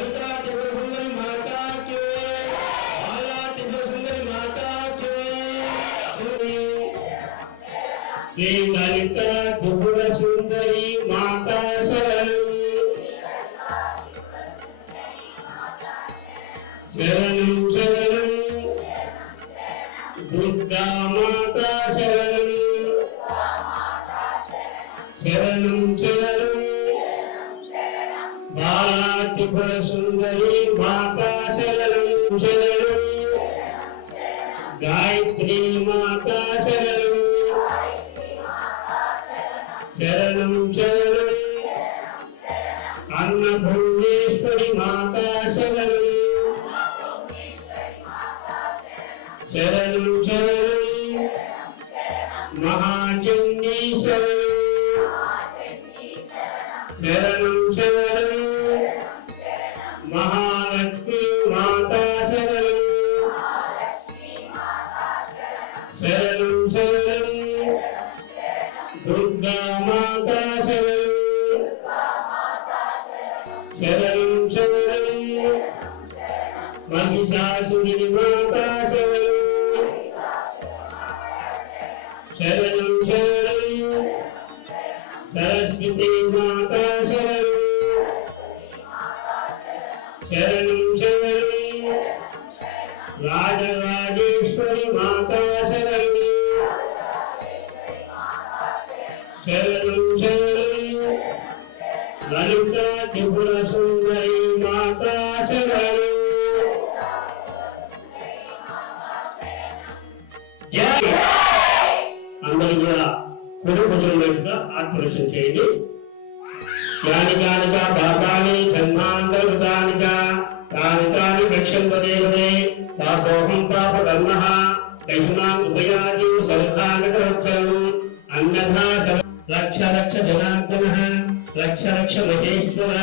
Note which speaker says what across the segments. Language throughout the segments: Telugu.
Speaker 1: లలితా త్రిపుర సుందరి లలిత త్రిపుర సుందరి మాతా శరణు. శరణు బాలా సుందరి మాతా శరణం శరణం గాయత్రి మాతా శరణం శరణం శరణం అన్నపూర్ణేశ్వరి మాతా శరణం శరణం శరణం మహాచండీ శరణం శరణం దుర్గా మాతా శరణం శరణం శరణం మహిషాసురి మాతా శరణం. శరణం శరణం. అందరూ కూడా కుడి భుజం ఆత్మరక్షణ చేయండి. యాని కాని పాపాని జన్మాంతర్గతాని చ తాని తాని రక్షంత పాపోహం పాప కర్మః కైమాన్ ఉపయాజి సర్వాంగకరక్షణం అన్యథా మహేశ్వర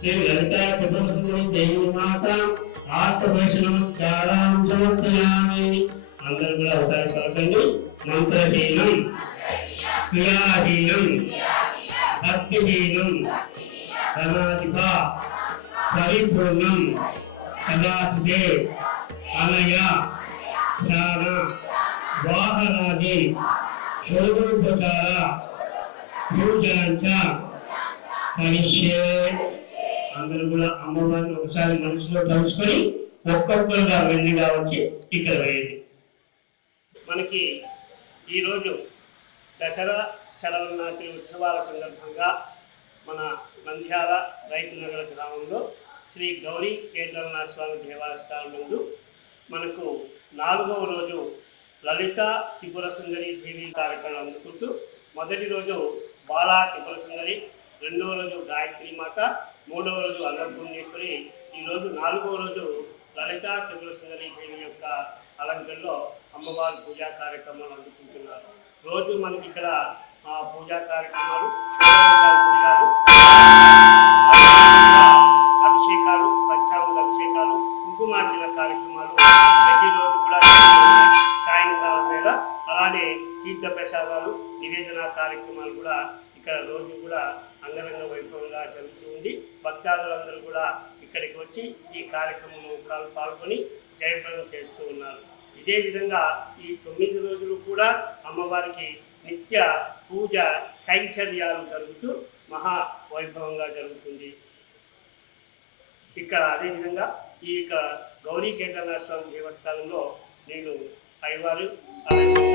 Speaker 1: శ్రీ లలితా దేవి మాత నమస్కారం సమర్పయామి. అందరూ కూడా ఒకసారి పలకండి మంత్రహీనం క్రియాహీనం భక్తిహీనం సమాధిప పరిపూర్ణం సదాశిదే అనయ ధ్యాన వాహనాది షోడోపచార పూజాంచ కరిష్యే అందరూ కూడా అమ్మవారిని ఒకసారి మనసులో తలుచుకొని ఒక్కొక్కరుగా వెళ్ళిగా వచ్చి ఇక్కడ వేయండి. మనకి ఈరోజు దసరా శరవనాతి ఉత్సవాల సందర్భంగా మన నంద్యాల రైతునగర గ్రామంలో శ్రీ గౌరీ కేదారనాథ స్వామి దేవస్థానం ముందు మనకు నాలుగవ రోజు లలిత త్రిపుర సుందరి దేవి కార్యక్రమం అందుకుంటూ మొదటి రోజు బాలా త్రిపుర సుందరి రెండవ రోజు గాయత్రి మాత మూడవ రోజు అన్నపూర్ణేశ్వరి ఈరోజు నాలుగవ రోజు లలిత త్రిపుర సుందరి దేవి యొక్క అలంకరణలో అమ్మవారి పూజా కార్యక్రమాలు అందుకుంటున్నారు. రోజు మనకి ఇక్కడ పూజా కార్యక్రమాలు పూజలు అభిషేకాలు పంచామృత అభిషేకాలు కుంకుమార్చన కార్యక్రమాలు ప్రతిరోజు కూడా సాయంకాలం వేళ అలానే తీర్థ ప్రసాదాలు నివేదన కార్యక్రమాలు కూడా ఇక్కడ రోజు కూడా అంగరంగ వైభవంగా జరుగుతూ ఉంది. భక్తాదులందరూ కూడా ఇక్కడికి వచ్చి ఈ కార్యక్రమంలో పాల్గొని జయప్రదం చేస్తూ ఉన్నారు. ఇదే విధంగా ఈ తొమ్మిది రోజులు కూడా అమ్మవారికి నిత్య పూజ కైంకర్యాలు జరుగుతూ మహా వైభవంగా జరుగుతుంది. ఇక్కడ అదేవిధంగా ఈ యొక్క గౌరీ కేదారనాథ స్వామి దేవస్థానంలో నేను అయ్యవారు అలాగే